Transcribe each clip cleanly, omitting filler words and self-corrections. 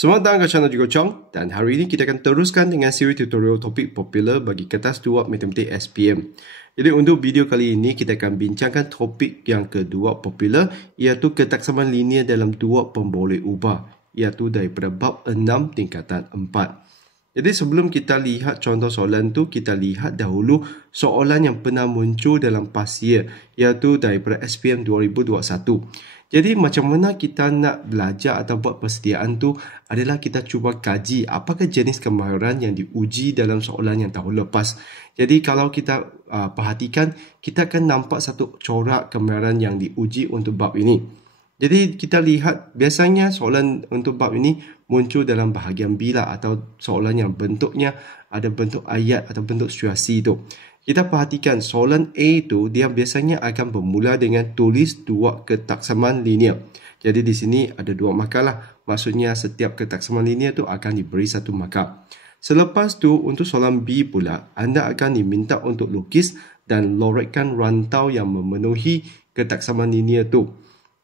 Selamat datang ke channel Jigo Chong, dan hari ini kita akan teruskan dengan siri tutorial topik popular bagi kertas 2 matematik SPM. Jadi untuk video kali ini kita akan bincangkan topik yang kedua popular, iaitu ketaksamaan linear dalam dua pemboleh ubah, iaitu daripada bab 6 tingkatan 4. Jadi sebelum kita lihat contoh soalan tu, kita lihat dahulu soalan yang pernah muncul dalam past year, iaitu daripada SPM 2021. Jadi macam mana kita nak belajar atau buat persediaan tu adalah kita cuba kaji apakah jenis kemahiran yang diuji dalam soalan yang tahun lepas. Jadi kalau kita perhatikan, kita akan nampak satu corak kemahiran yang diuji untuk bab ini. Jadi kita lihat biasanya soalan untuk bab ini muncul dalam bahagian B lah, atau soalan yang bentuknya ada bentuk ayat atau bentuk situasi tu. Kita perhatikan soalan A itu dia biasanya akan bermula dengan tulis dua ketaksamaan linear. Jadi di sini ada dua markah lah. Maksudnya setiap ketaksamaan linear tu akan diberi satu markah. Selepas tu untuk soalan B pula, anda akan diminta untuk lukis dan lorotkan rantau yang memenuhi ketaksamaan linear tu.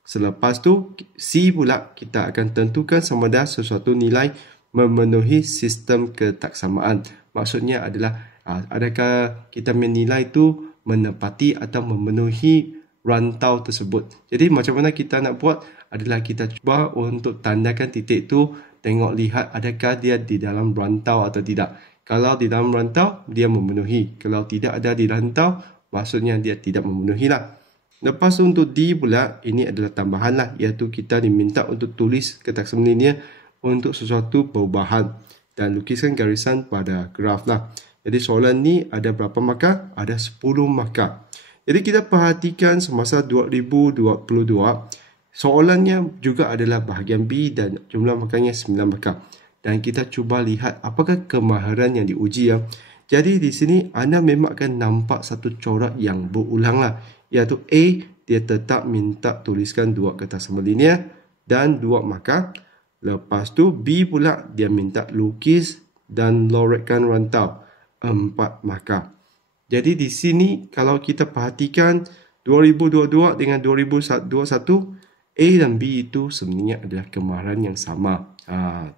Selepas tu C pula, kita akan tentukan sama ada sesuatu nilai memenuhi sistem ketaksamaan. Maksudnya adalah adakah kita menilai itu menepati atau memenuhi rantau tersebut. Jadi macam mana kita nak buat adalah kita cuba untuk tandakan titik itu, tengok lihat adakah dia di dalam rantau atau tidak. Kalau di dalam rantau, dia memenuhi. Kalau tidak ada di rantau, maksudnya dia tidak memenuhi lah. Lepas tu untuk D pula, ini adalah tambahan lah, iaitu kita diminta untuk tulis ketaksamaan linear untuk sesuatu perubahan dan lukiskan garisan pada graf lah. Jadi soalan ni ada berapa markah? Ada 10 markah. Jadi kita perhatikan semasa 2022, soalannya juga adalah bahagian B dan jumlah markahnya 9 markah. Dan kita cuba lihat apakah kemahiran yang diuji ya. Jadi di sini anda memang akan nampak satu corak yang berulang lah, iaitu A, dia tetap minta tuliskan dua ketaksamaan linear dan 2 markah. Lepas tu B pula dia minta lukis dan lorotkan rantau 4 markah. Jadi di sini kalau kita perhatikan 2022 dengan 2021, A dan B itu sebenarnya adalah kemahiran yang sama.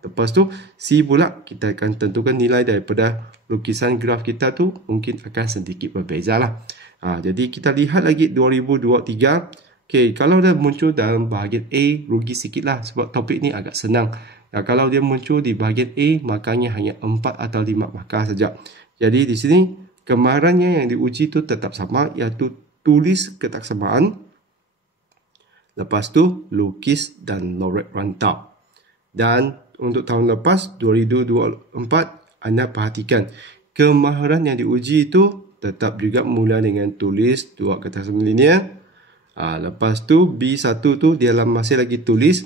Lepas tu C pula, kita akan tentukan nilai daripada lukisan graf kita tu mungkin akan sedikit berbeza lah. Jadi kita lihat lagi 2023. Okay, kalau dah muncul dalam bahagian A, rugi sikit lah sebab topik ni agak senang. Kalau dia muncul di bahagian A, makanya hanya 4 atau 5 markah saja. Jadi di sini kemahirannya yang diuji itu tetap sama, iaitu tulis ketaksamaan, lepas tu lukis dan lorot rantau. Dan untuk tahun lepas 2024, anda perhatikan kemahiran yang diuji itu tetap juga mula dengan tulis dua ketaksamaan linear. Lepas tu B1 tu dia masih lagi tulis.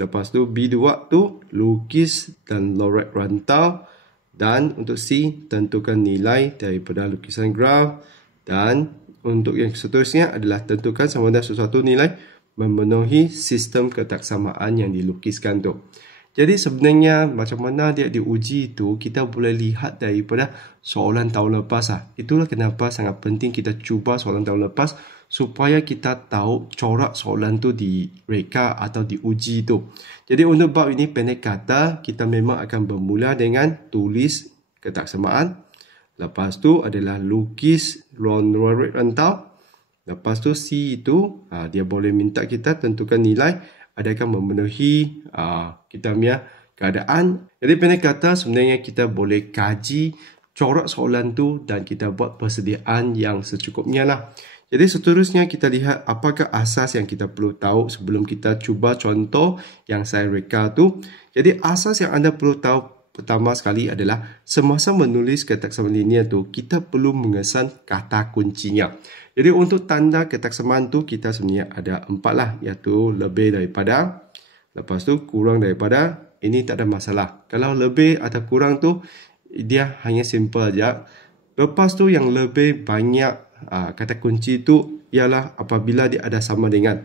Lepas tu B2 tu lukis dan lorot rantau. Dan untuk C, tentukan nilai daripada lukisan graf. Dan untuk yang seterusnya adalah tentukan sama ada sesuatu nilai memenuhi sistem ketaksamaan yang dilukiskan tu. Jadi sebenarnya macam mana dia diuji itu, kita boleh lihat daripada soalan tahun lepas lah. Itulah kenapa sangat penting kita cuba soalan tahun lepas, supaya kita tahu corak soalan tu direka atau diuji tu. Jadi untuk bab ini pendek kata, kita memang akan bermula dengan tulis ketaksamaan. Lepas tu adalah lukis lorot rantau. Lepas tu C itu, dia boleh minta kita tentukan nilai adakah memenuhi kita punya keadaan. Jadi pendek kata, sebenarnya kita boleh kaji corak soalan tu dan kita buat persediaan yang secukupnya lah. Jadi seterusnya kita lihat apakah asas yang kita perlu tahu sebelum kita cuba contoh yang saya reka tu. Jadi asas yang anda perlu tahu pertama sekali adalah semasa menulis ketaksamaan linear tu, kita perlu mengesan kata kuncinya. Jadi untuk tanda ketaksamaan tu kita sebenarnya ada 4 lah, iaitu lebih daripada, lepas tu kurang daripada. Ini tak ada masalah. Kalau lebih atau kurang tu dia hanya simple aja. Lepas tu yang lebih banyak kata kunci itu ialah apabila dia ada sama dengan.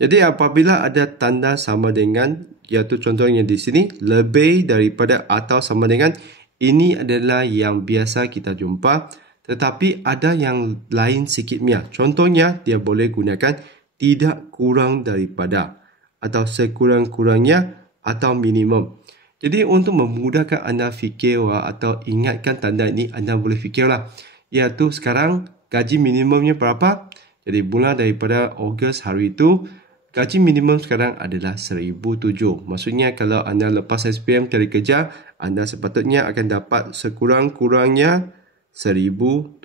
Jadi apabila ada tanda sama dengan, iaitu contohnya di sini lebih daripada atau sama dengan, ini adalah yang biasa kita jumpa. Tetapi ada yang lain sikitnya. Contohnya dia boleh gunakan tidak kurang daripada atau sekurang-kurangnya atau minimum. Jadi untuk memudahkan anda fikir atau ingatkan tanda ini, anda boleh fikirlah. Iaitu sekarang gaji minimumnya berapa? Jadi mula daripada Ogos hari itu, gaji minimum sekarang adalah 1,007. Maksudnya kalau anda lepas SPM dari kerja, anda sepatutnya akan dapat sekurang-kurangnya 1,700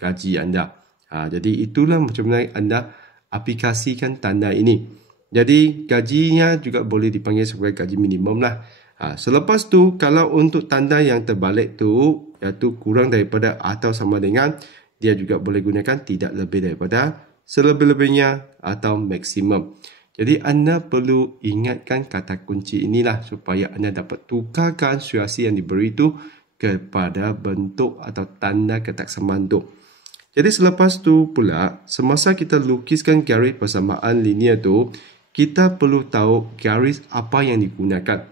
gaji anda. Jadi itulah macam mana anda aplikasikan tanda ini. Jadi gajinya juga boleh dipanggil sebagai gaji minimum lah. Selepas tu, kalau untuk tanda yang terbalik tu, iaitu kurang daripada atau sama dengan, dia juga boleh gunakan tidak lebih daripada, selebih-lebihnya atau maksimum. Jadi anda perlu ingatkan kata kunci inilah supaya anda dapat tukarkan situasi yang diberi itu kepada bentuk atau tanda ketaksamaan tu. Jadi selepas tu pula, semasa kita lukiskan garis persamaan linear tu, kita perlu tahu garis apa yang digunakan.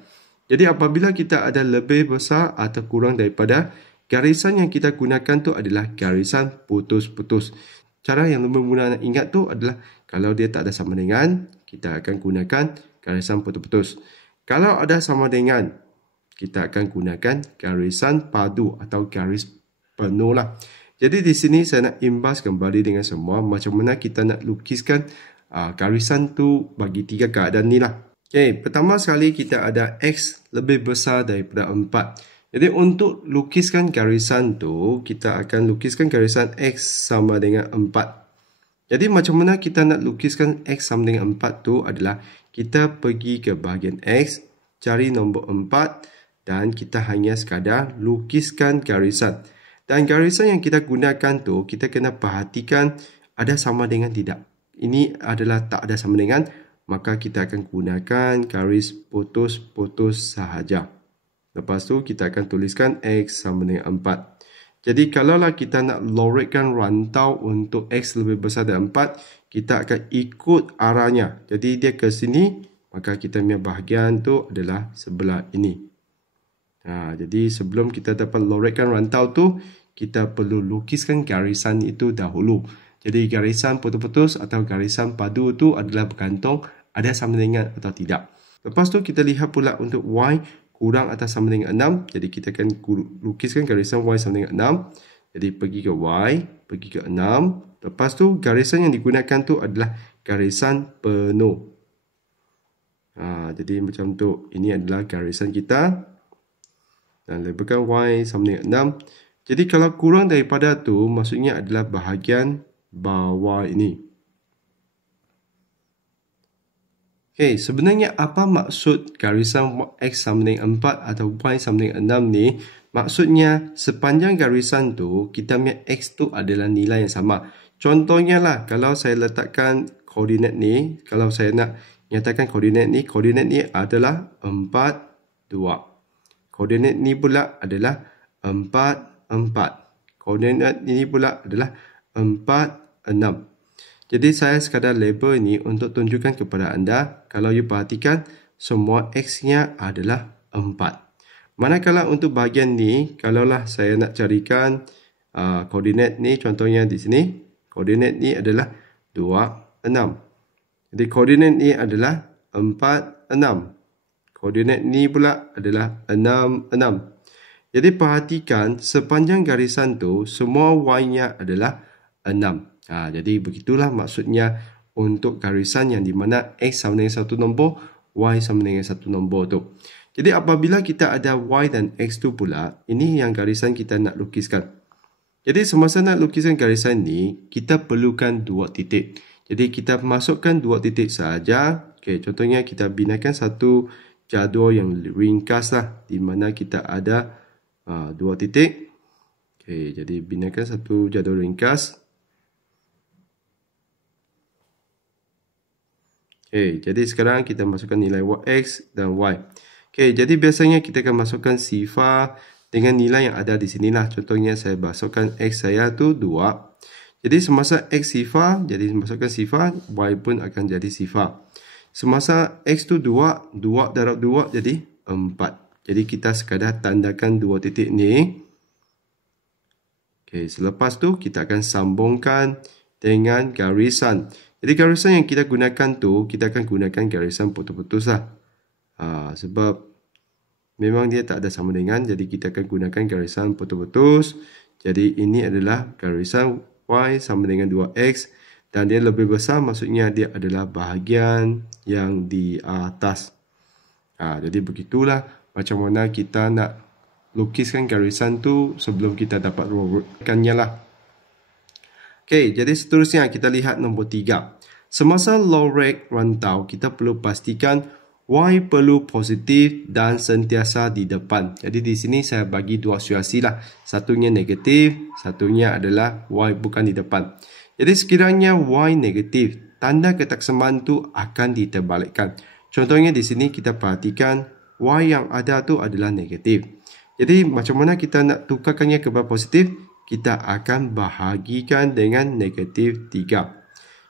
Jadi apabila kita ada lebih besar atau kurang daripada, garisan yang kita gunakan tu adalah garisan putus-putus. Cara yang lebih mudah nak ingat tu adalah kalau dia tak ada sama dengan, kita akan gunakan garisan putus-putus. Kalau ada sama dengan, kita akan gunakan garisan padu atau garis penuh lah. Jadi di sini saya nak imbas kembali dengan semua macam mana kita nak lukiskan garisan tu bagi 3 keadaan ni lah. Okay, pertama sekali kita ada X lebih besar daripada 4. Jadi untuk lukiskan garisan tu, kita akan lukiskan garisan X sama dengan 4. Jadi macam mana kita nak lukiskan X sama dengan 4 tu adalah kita pergi ke bahagian X, cari nombor 4 dan kita hanya sekadar lukiskan garisan. Dan garisan yang kita gunakan tu, kita kena perhatikan ada sama dengan tidak. Ini adalah tak ada sama dengan, maka kita akan gunakan garis putus-putus sahaja. Lepas tu kita akan tuliskan X sama dengan 4. Jadi kalaulah kita nak lorikkan rantau untuk X lebih besar dari 4, kita akan ikut arahnya. Jadi dia ke sini, maka kita punya bahagian tu adalah sebelah ini. Jadi sebelum kita dapat lorikkan rantau tu, kita perlu lukiskan garisan itu dahulu. Jadi garisan putus-putus atau garisan padu itu adalah bergantung ada sama dengan atau tidak. Lepas tu kita lihat pula untuk Y kurang atau sama dengan 6. Jadi kita akan lukiskan garisan Y sama dengan 6. Jadi pergi ke Y, pergi ke 6. Lepas tu garisan yang digunakan tu adalah garisan penuh. Jadi macam tu. Ini adalah garisan kita. Dan labelkan Y sama dengan 6. Jadi kalau kurang daripada tu, maksudnya adalah bahagian bawah ini. Okay, sebenarnya apa maksud garisan X sama dengan 4 atau Y sama dengan 6 ni? Maksudnya sepanjang garisan tu, kita punya X tu adalah nilai yang sama. Contohnya lah, kalau saya letakkan koordinat ni, kalau saya nak nyatakan koordinat ni adalah 4, 2. Koordinat ni pula adalah 4, 4. Koordinat ini pula adalah 4, 6. Jadi saya sekadar label ini untuk tunjukkan kepada anda, kalau you perhatikan, semua X-nya adalah 4. Manakala untuk bahagian ni, kalaulah saya nak carikan koordinat ni, contohnya di sini, koordinat ni adalah 2, 6. Jadi koordinat ni adalah 4, 6. Koordinat ni pula adalah 6, 6. Jadi perhatikan sepanjang garisan tu semua Y-nya adalah 6. Jadi begitulah maksudnya untuk garisan yang di mana X sama dengan satu nombor, Y sama dengan satu nombor tu. Jadi apabila kita ada Y dan X tu pula, ini yang garisan kita nak lukiskan. Jadi semasa nak lukiskan garisan ni, kita perlukan 2 titik. Jadi kita masukkan 2 titik saja. Okay, contohnya kita binakan satu jadual yang ringkas lah, di mana kita ada 2 titik. Okay, jadi binakan satu jadual ringkas. Okay, jadi sekarang kita masukkan nilai X dan Y. Okay, jadi biasanya kita akan masukkan sifar dengan nilai yang ada di sinilah. Contohnya saya masukkan X saya tu 2. Jadi semasa X sifar, jadi masukkan sifar, Y pun akan jadi sifar. Semasa X tu 2, 2 darab 2 jadi 4. Jadi kita sekadar tandakan 2 titik ni. Okay, selepas tu kita akan sambungkan dengan garisan. Jadi garisan yang kita gunakan tu, kita akan gunakan garisan putus-putus lah. Sebab memang dia tak ada sama dengan, jadi kita akan gunakan garisan putus-putus. Jadi ini adalah garisan Y sama dengan 2X dan dia lebih besar, maksudnya dia adalah bahagian yang di atas. Jadi begitulah macam mana kita nak lukiskan garisan tu sebelum kita dapat lorotkannya lah. Okey, jadi seterusnya kita lihat nombor 3. Semasa lorek rantau, kita perlu pastikan Y perlu positif dan sentiasa di depan. Jadi di sini saya bagi dua situasi lah. Satunya negatif, satunya adalah Y bukan di depan. Jadi sekiranya Y negatif, tanda ketaksamaan tu akan diterbalikkan. Contohnya di sini kita perhatikan Y yang ada tu adalah negatif. Jadi macam mana kita nak tukarkannya ke positif? Kita akan bahagikan dengan negatif 3.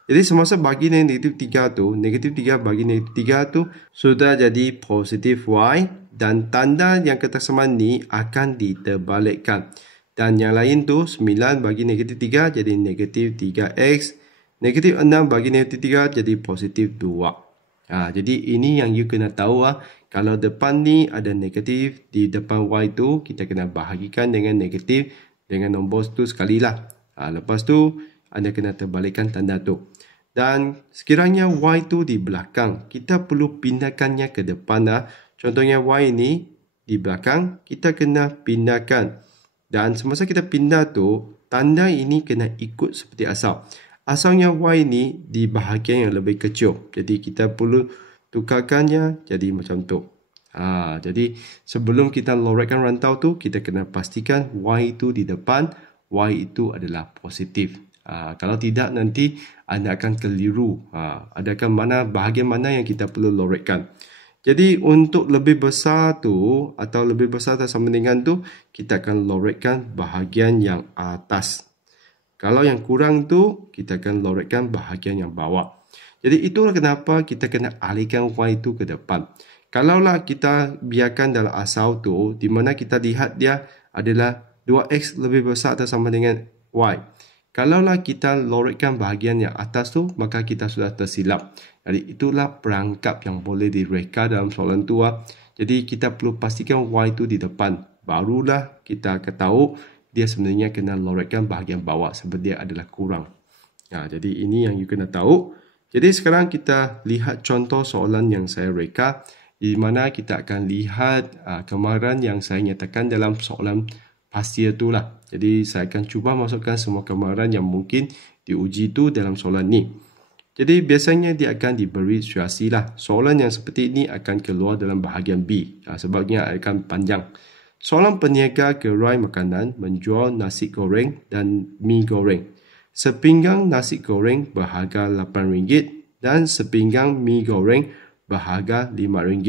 Jadi semasa bagi negatif 3 tu, negatif 3 bagi negatif 3 tu sudah jadi positif Y dan tanda yang ketaksamaan ni akan diterbalikkan. Dan yang lain tu 9 bagi negatif 3 jadi negatif 3X. Negatif 6 bagi negatif 3 jadi positif 2. Jadi ini yang you kena tahu lah. Kalau depan ni ada negatif, di depan Y tu kita kena bahagikan dengan negatif dengan nombor tu sekali lah. Lepas tu anda kena terbalikkan tanda tu. Dan sekiranya Y tu di belakang, kita perlu pindahkannya ke depan lah. Contohnya Y ni di belakang, kita kena pindahkan. Dan semasa kita pindah tu, tanda ini kena ikut seperti asal. Asalnya Y ni di bahagian yang lebih kecil. Jadi kita perlu tukarkannya jadi macam tu. Jadi sebelum kita lorekkan rantau tu, kita kena pastikan Y itu di depan, Y itu adalah positif. Kalau tidak nanti anda akan keliru. Adakah bahagian mana yang kita perlu lorekkan. Jadi untuk lebih besar tu atau lebih besar atau sama dengan tu, kita akan lorekkan bahagian yang atas. Kalau yang kurang tu, kita akan lorekkan bahagian yang bawah. Jadi itulah kenapa kita kena alihkan Y itu ke depan. Kalaulah kita biarkan dalam asal tu, di mana kita lihat dia adalah 2X lebih besar atau sama dengan Y. Kalaulah kita lorekkan bahagian yang atas tu, maka kita sudah tersilap. Jadi itulah perangkap yang boleh direka dalam soalan tu. Jadi kita perlu pastikan Y itu di depan. Barulah kita akan tahu dia sebenarnya kena lorekkan bahagian bawah sebab dia adalah kurang. Jadi ini yang you kena tahu. Jadi sekarang kita lihat contoh soalan yang saya reka, di mana kita akan lihat kemahiran yang saya nyatakan dalam soalan pasir tu lah. Jadi saya akan cuba masukkan semua kemahiran yang mungkin diuji tu dalam soalan ni. Jadi biasanya dia akan diberi situasi lah. Soalan yang seperti ini akan keluar dalam bahagian B. Sebabnya akan panjang. Soalan peniaga gerai makanan menjual nasi goreng dan mi goreng. Sepinggang nasi goreng berharga RM8 dan sepinggang mi goreng berharga RM5.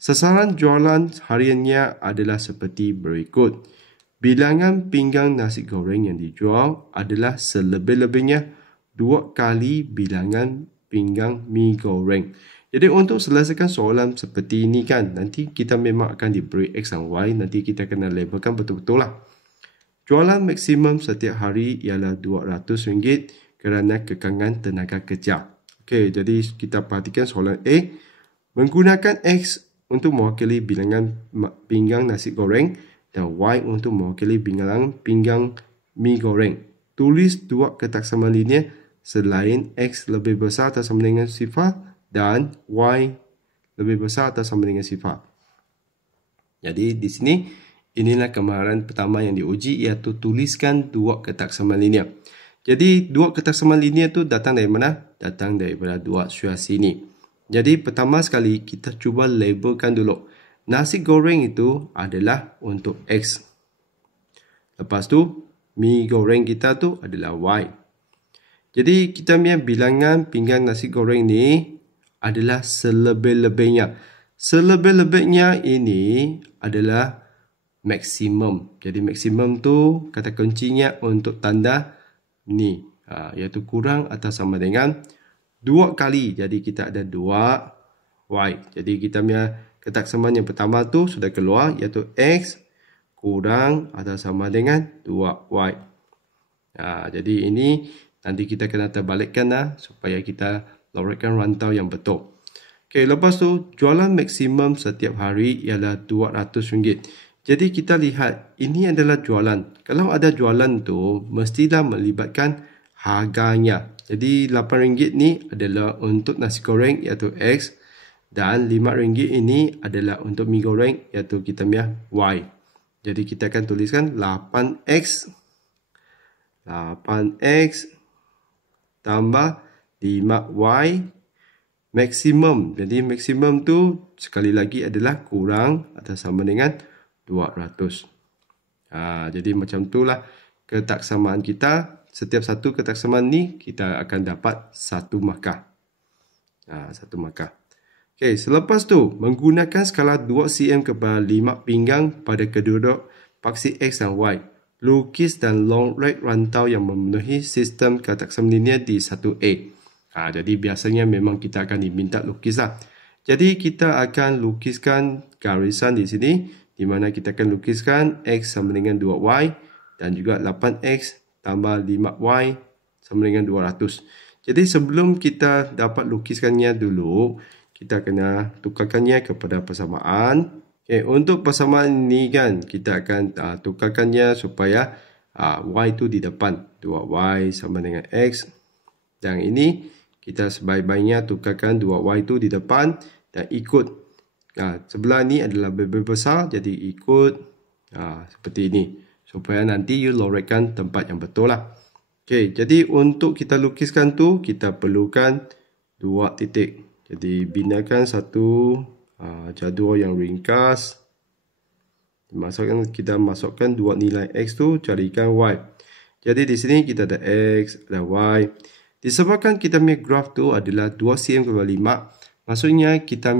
Sasaran jualan hariannya adalah seperti berikut. Bilangan pinggang nasi goreng yang dijual adalah selebih-lebihnya 2 kali bilangan pinggang mi goreng. Jadi untuk selesaikan soalan seperti ini kan, nanti kita memang akan diberi X dan Y, nanti kita kena labelkan betul-betul lah. Jualan maksimum setiap hari ialah RM200 kerana kekangan tenaga kerja. Okey, jadi kita perhatikan soalan A. Menggunakan X untuk mewakili bilangan pinggang nasi goreng dan Y untuk mewakili bilangan pinggang mi goreng. Tulis dua ketaksamaan linear selain X lebih besar atau sama dengan sifar dan Y lebih besar atau sama dengan sifar. Jadi di sini inilah kemahiran pertama yang diuji, iaitu tuliskan dua ketaksamaan linear. Jadi dua ketaksamaan linear tu datang dari mana? Datang daripada dua situasi ini. Jadi pertama sekali kita cuba labelkan dulu. Nasi goreng itu adalah untuk X. Lepas tu mi goreng kita tu adalah Y. Jadi kita punya bilangan pinggang nasi goreng ni adalah selebih-lebihnya. Selebih-lebihnya ini adalah maksimum. Jadi maksimum tu kata kuncinya untuk tanda ni, iaitu kurang atau sama dengan 2 kali. Jadi kita ada 2Y. Jadi kita punya ketaksamaan yang pertama tu sudah keluar, iaitu X kurang atau sama dengan 2Y. Jadi ini nanti kita kena terbalikkan lah supaya kita lorekkan rantau yang betul. Okey, lepas tu jualan maksimum setiap hari ialah RM200. Jadi kita lihat ini adalah jualan. Kalau ada jualan tu mestilah melibatkan harganya. Jadi RM8 ni adalah untuk nasi goreng iaitu X dan RM5 ini adalah untuk mi goreng iaitu kita punya Y. Jadi kita akan tuliskan 8X tambah 5Y maksimum. Jadi maksimum tu sekali lagi adalah kurang atau sama dengan 200. Jadi macam itulah ketaksamaan kita. Setiap satu ketaksamaan ni kita akan dapat satu markah. Satu markah. Okey, selepas tu menggunakan skala 2 cm kepada 5 pinggang pada kedua paksi X dan Y. Lukis dan long rake rantau yang memenuhi sistem ketaksamaan linear di 1A. Jadi biasanya memang kita akan diminta lukis lah. Jadi kita akan lukiskan garisan di sini, di mana kita akan lukiskan X sama dengan 2Y dan juga 8X tambah 5Y sama dengan 200. Jadi sebelum kita dapat lukiskannya dulu, kita kena tukarkannya kepada persamaan. Okay, untuk persamaan ini kan, kita akan tukarkannya supaya Y itu di depan. 2Y sama dengan X. Dan ini kita sebaik-baiknya tukarkan 2Y itu di depan dan ikut. Sebelah ni adalah lebih besar, jadi ikut seperti ini. Supaya nanti you lorekkan tempat yang betul lah. Okay, jadi untuk kita lukiskan tu, kita perlukan 2 titik. Jadi binakan satu jadual yang ringkas. Kita masukkan 2 nilai X tu, carikan Y. Jadi di sini kita ada X, ada Y. Disebabkan kita punya graf tu adalah 2 cm kepada 5, maksudnya kita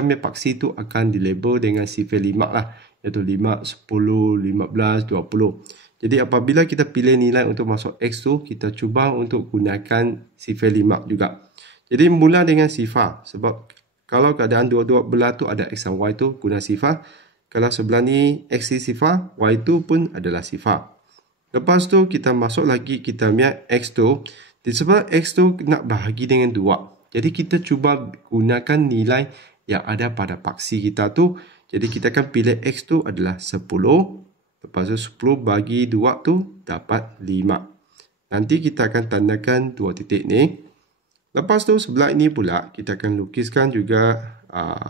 punya paksi tu akan dilabel dengan sifar 5 lah. Iaitu 5, 10, 15, 20. Jadi apabila kita pilih nilai untuk masuk X tu, kita cuba untuk gunakan sifar 5 juga. Jadi mula dengan sifar. Sebab kalau keadaan dua-dua belah tu ada X dan Y tu, guna sifar. Kalau sebelah ni X ni sifar, Y tu pun adalah sifar. Lepas tu kita masuk lagi kita punya X tu. Disebab X tu nak bahagi dengan 2. Jadi kita cuba gunakan nilai yang ada pada paksi kita tu. Jadi kita akan pilih X tu adalah 10. Lepas tu 10 bagi 2 tu dapat 5. Nanti kita akan tandakan 2 titik ni. Lepas tu sebelah ini pula kita akan lukiskan juga.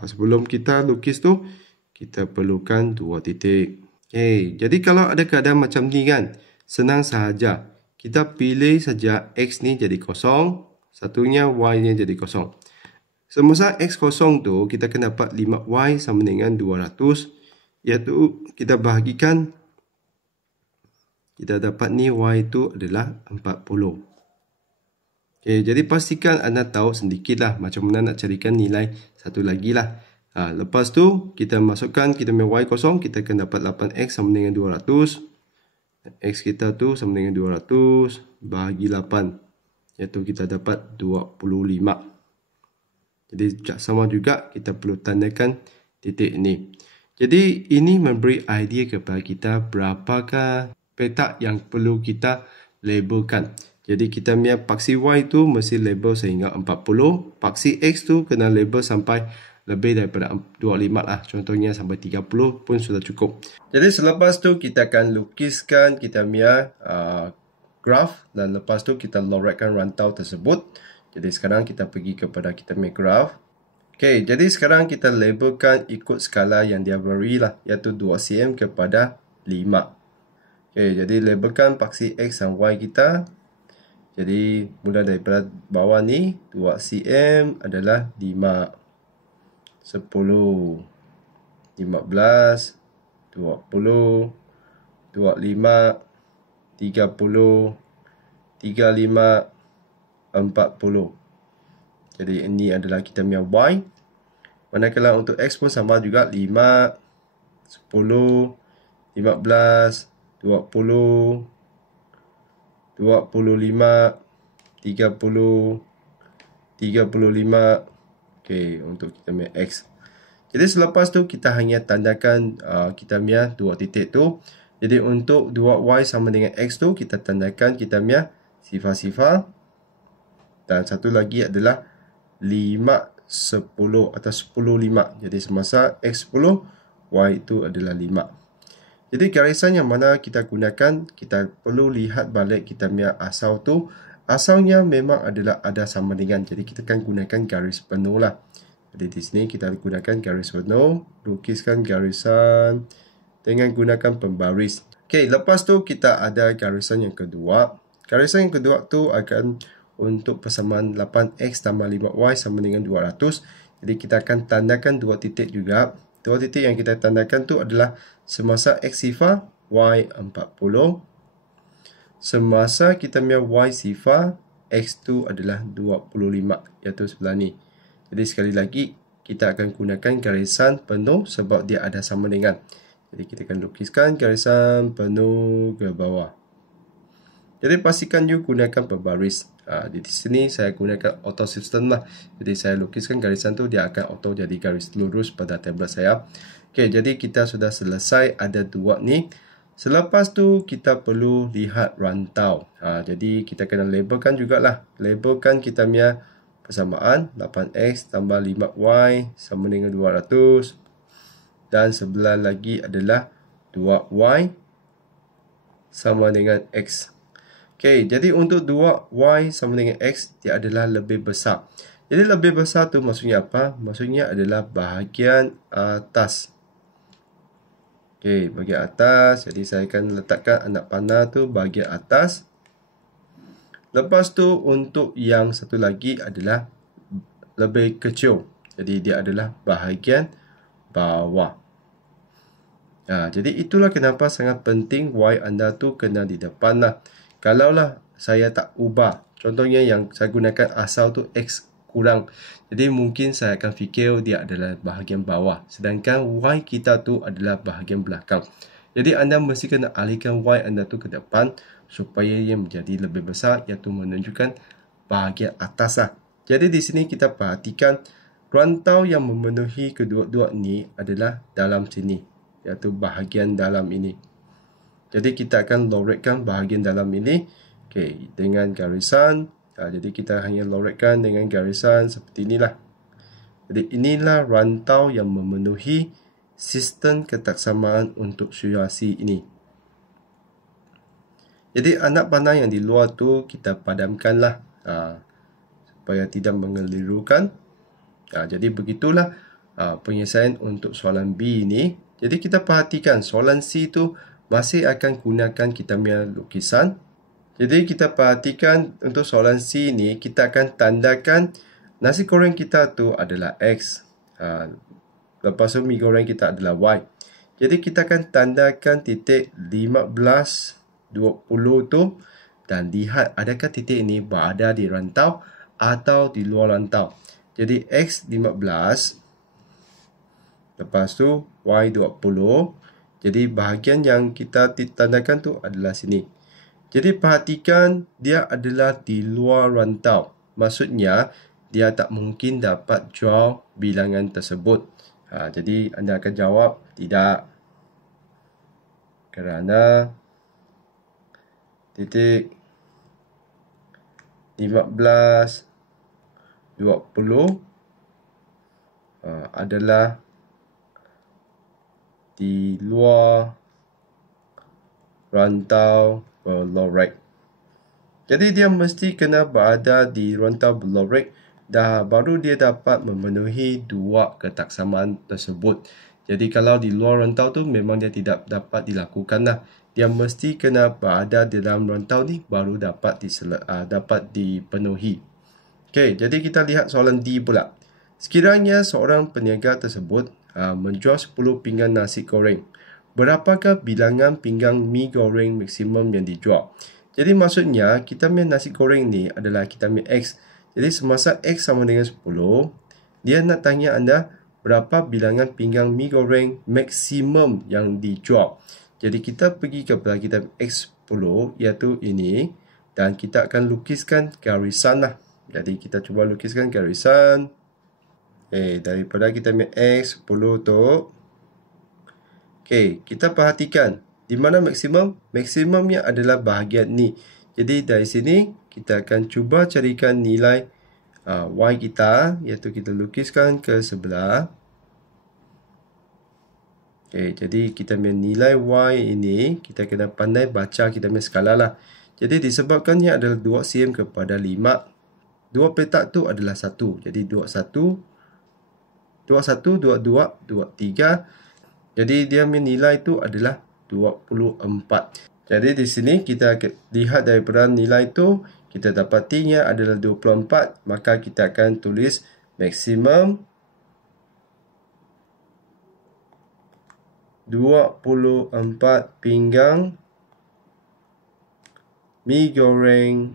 Sebelum kita lukis tu, kita perlukan 2 titik. Okay, jadi kalau ada keadaan macam ni kan, senang sahaja. Kita pilih saja X ni jadi kosong, satunya Y ni jadi kosong. Semasa X kosong tu, kita akan dapat 5Y sama dengan 200. Iaitu kita bahagikan, kita dapat ni Y tu adalah 40. Okay, jadi pastikan anda tahu sedikitlah macam mana nak carikan nilai satu lagi lah. Lepas tu kita masukkan kita punya Y kosong, kita akan dapat 8X sama dengan 200. X kita tu sama dengan 200 bahagi 8, iaitu kita dapat 25. Jadi sama juga kita perlu tandakan titik ini. Jadi ini memberi idea kepada kita berapakah petak yang perlu kita labelkan. Jadi kita punya paksi Y tu mesti label sehingga 40. Paksi X tu kena label sampai lebih daripada 25 lah. Contohnya sampai 30 pun sudah cukup. Jadi selepas tu kita akan lukiskan kita punya graf. Dan lepas tu kita lorekkan rantau tersebut. Jadi sekarang kita pergi kepada kita punya graf. Okay, jadi sekarang kita labelkan ikut skala yang dia beri lah. Iaitu 2 cm kepada 5. Okay, jadi labelkan paksi X dan Y kita. Jadi mula daripada bawah ni 2 cm adalah 5, 10, 15, 20, 25, 30, 35, 40. Jadi ini adalah kita punya Y. Manakala untuk X pun sama juga 5, 10, 15, 20, 25, 30, 35. Okay, untuk kita punya X. Jadi selepas tu kita hanya tandakan kita punya 2 titik tu. Jadi untuk 2Y sama dengan X tu kita tandakan kita punya sifar-sifar. Dan satu lagi adalah 5 10 atau 10, 5. Jadi semasa X10, Y itu adalah 5. Jadi garisan yang mana kita gunakan, kita perlu lihat balik kita punya asal tu. Asalnya memang adalah ada sama dengan. Jadi kita akan gunakan garis penuh lah. Jadi di sini kita gunakan garis penuh, lukiskan garisan dengan gunakan pembaris. Okey, lepas tu kita ada garisan yang kedua. Garisan yang kedua tu akan untuk persamaan 8X tambah 5Y sama dengan 200. Jadi kita akan tandakan 2 titik juga. 2 titik yang kita tandakan tu adalah semasa X sifar, Y 40. Semasa kita punya Y sifar, X tu adalah 25, iaitu sebelah ni. Jadi sekali lagi, kita akan gunakan garisan penuh sebab dia ada sama dengan. Jadi kita akan lukiskan garisan penuh ke bawah. Jadi pastikan you gunakan pembaris. Di sini saya gunakan auto system lah. Jadi saya lukiskan garisan tu, dia akan auto jadi garis lurus pada tablet saya. Okey, jadi kita sudah selesai ada 2 ni. Selepas tu kita perlu lihat rantau. Jadi kita kena labelkan jugalah. Labelkan kita punya persamaan 8X tambah 5Y sama dengan 200. Dan sebelah lagi adalah 2Y sama dengan X. Okey, jadi untuk 2Y sama dengan X, dia adalah lebih besar. Jadi lebih besar tu maksudnya apa? Maksudnya adalah bahagian atas. Okey, bahagian atas. Jadi saya akan letakkan anak panah tu bahagian atas. Lepas tu untuk yang satu lagi adalah lebih kecil. Jadi dia adalah bahagian bawah. Jadi itulah kenapa sangat penting Y anda tu kena di depan lah. Kalaulah saya tak ubah, contohnya yang saya gunakan asal tu X kurang, jadi mungkin saya akan fikir dia adalah bahagian bawah, sedangkan Y kita tu adalah bahagian belakang. Jadi anda mesti kena alihkan Y anda tu ke depan supaya ia menjadi lebih besar, iaitu menunjukkan bahagian atas lah. Jadi di sini kita perhatikan rantau yang memenuhi kedua-dua ni adalah dalam sini, iaitu bahagian dalam ini. Jadi kita akan loretkan bahagian dalam ini, okey, dengan garisan. Jadi kita hanya loretkan dengan garisan seperti inilah. Jadi inilah rantau yang memenuhi sistem ketaksamaan untuk situasi ini. Jadi anak panah yang di luar tu kita padamkanlah supaya tidak mengelirukan. Jadi begitulah penyelesaian untuk soalan B ini. Jadi kita perhatikan soalan C tu masih akan gunakan kita punya lukisan. Jadi kita perhatikan untuk soalan C ni, kita akan tandakan nasi goreng kita tu adalah X. Lepas tu mi goreng kita adalah Y. Jadi kita akan tandakan titik 15, 20 tu dan lihat adakah titik ini berada di rantau atau di luar rantau. Jadi X 15, lepas tu Y 20. Jadi bahagian yang kita tandakan tu adalah sini. Jadi perhatikan dia adalah di luar rantau. Maksudnya dia tak mungkin dapat jual bilangan tersebut. Jadi anda akan jawab tidak. Kerana titik 15, 20 adalah di luar rantau berlorek. Jadi dia mesti kena berada di rantau berlorek dah baru dia dapat memenuhi dua ketaksamaan tersebut. Jadi kalau di luar rantau tu memang dia tidak dapat dilakukan lah. Dia mesti kena berada di dalam rantau ni baru dapat dipenuhi. Okey, jadi kita lihat soalan D pula. Sekiranya seorang peniaga tersebut menjual 10 pinggan nasi goreng, berapakah bilangan pinggan mi goreng maksimum yang dijual? Jadi maksudnya kita punya nasi goreng ni adalah kita punya X. Jadi semasa X sama dengan 10, dia nak tanya anda berapa bilangan pinggan mi goreng maksimum yang dijual. Jadi kita pergi kepada kita X10, iaitu ini, dan kita akan lukiskan garisan lah. Jadi kita cuba lukiskan garisan. Daripada kita punya X10 tu, kita perhatikan di mana maksimum. Maksimumnya adalah bahagian ni. Jadi dari sini kita akan cuba carikan nilai Y kita, iaitu kita lukiskan ke sebelah. Okay, jadi kita punya nilai Y ini, kita kena pandai baca kita punya skala lah. Jadi disebabkannya adalah 2 cm kepada 5. 2 petak tu adalah 1. Jadi 21, 22, 23. Jadi dia punya nilai tu adalah 24. Jadi di sini kita lihat daripada nilai tu, kita dapatinya adalah 24. Maka kita akan tulis maksimum 24 pinggang mi goreng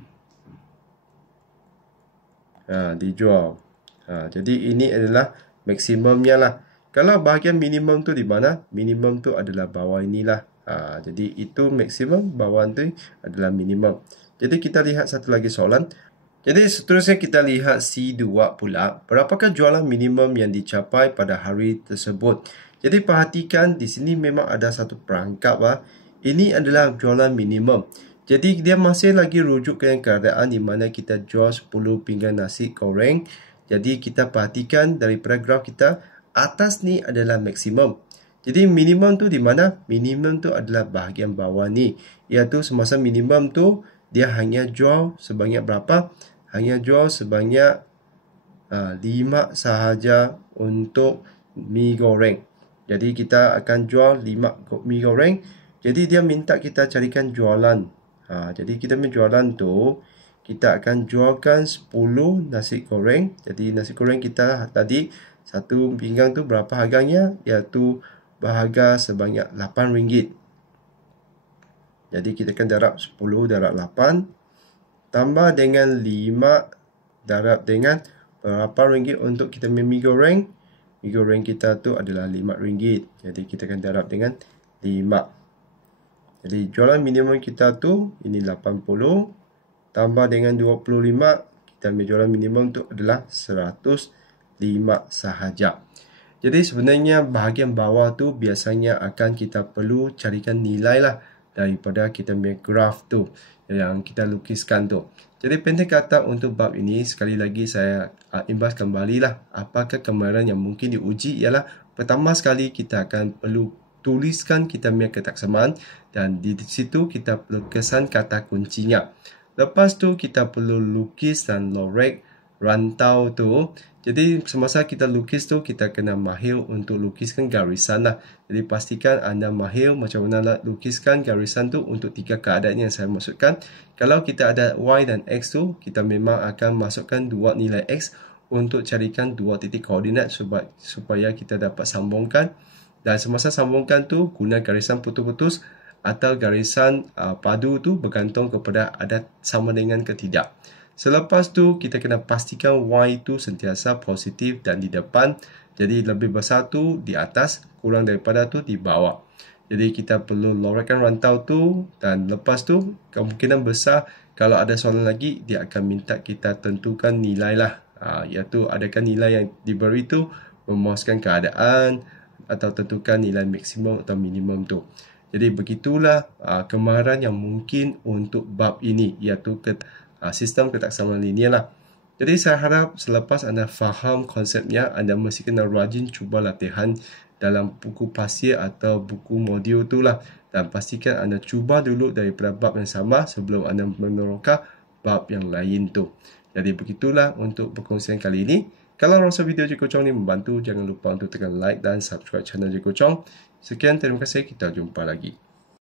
dijual. Jadi ini adalah maksimumnya lah. Kalau bahagian minimum tu di mana? Minimum tu adalah bawah inilah. Jadi itu maksimum, bawah tu adalah minimum. Jadi kita lihat satu lagi soalan. Jadi seterusnya kita lihat C2 pula. Berapakah jualan minimum yang dicapai pada hari tersebut? Jadi perhatikan di sini memang ada satu perangkap. Ini adalah jualan minimum. Jadi dia masih lagi rujuk ke keadaan di mana kita jual 10 pinggan nasi goreng. Jadi kita perhatikan dari paragraf kita, atas ni adalah maksimum. Jadi minimum tu di mana? Minimum tu adalah bahagian bawah ni. Iaitu semasa minimum tu dia hanya jual sebanyak berapa? Hanya jual sebanyak 5 sahaja untuk mi goreng. Jadi kita akan jual 5 mi goreng. Jadi dia minta kita carikan jualan. Jadi kita punya jualan tu, kita akan jualkan 10 nasi goreng. Jadi nasi goreng kita tadi, satu pinggang tu berapa harganya? Iaitu berharga sebanyak RM8. Jadi kita akan darab 10 darab 8. Tambah dengan 5 darab dengan berapa ringgit untuk kita punya mi goreng. Mi goreng kita tu adalah RM5. Jadi kita akan darab dengan 5. Jadi jualan minimum kita tu ini 80. Tambah dengan 25. Kita ambil jualan minimum tu adalah 105 sahaja. Jadi sebenarnya bahagian bawah tu biasanya akan kita perlu carikan nilai lah daripada kita punya graf tu yang kita lukiskan tu. Jadi pendek kata untuk bab ini, sekali lagi saya imbas kembali lah apakah kemahiran yang mungkin diuji ialah pertama sekali kita akan perlu tuliskan kita punya ketaksamaan dan di situ kita perlu kesan kata kuncinya. Lepas tu kita perlu lukis dan lorek rantau tu. Jadi semasa kita lukis tu kita kena mahir untuk lukiskan garisan lah. Jadi pastikan anda mahir macam mana nak lukiskan garisan tu untuk 3 keadaan yang saya maksudkan. Kalau kita ada Y dan X tu, kita memang akan masukkan 2 nilai X untuk carikan 2 titik koordinat supaya kita dapat sambungkan. Dan semasa sambungkan tu guna garisan putus-putus atau garisan padu tu bergantung kepada ada sama dengan ke tidak. Selepas tu kita kena pastikan Y tu sentiasa positif dan di depan. Jadi lebih besar tu di atas, kurang daripada tu di bawah. Jadi kita perlu lorekkan rantau tu dan lepas tu kemungkinan besar kalau ada soalan lagi dia akan minta kita tentukan nilai lah. Iaitu adakah nilai yang diberi tu memuaskan keadaan atau tentukan nilai maksimum atau minimum tu. Jadi begitulah kemahiran yang mungkin untuk bab ini iaitu sistem ketaksamaan linear lah. Jadi saya harap selepas anda faham konsepnya, anda mesti kena rajin cuba latihan dalam buku pasir atau buku modul tu lah. Dan pastikan anda cuba dulu daripada bab yang sama sebelum anda meneroka bab yang lain tu. Jadi begitulah untuk perkongsian kali ini. Kalau rasa video Cikgu Chong ni membantu, jangan lupa untuk tekan like dan subscribe channel Cikgu Chong. Sekian, terima kasih. Kita jumpa lagi.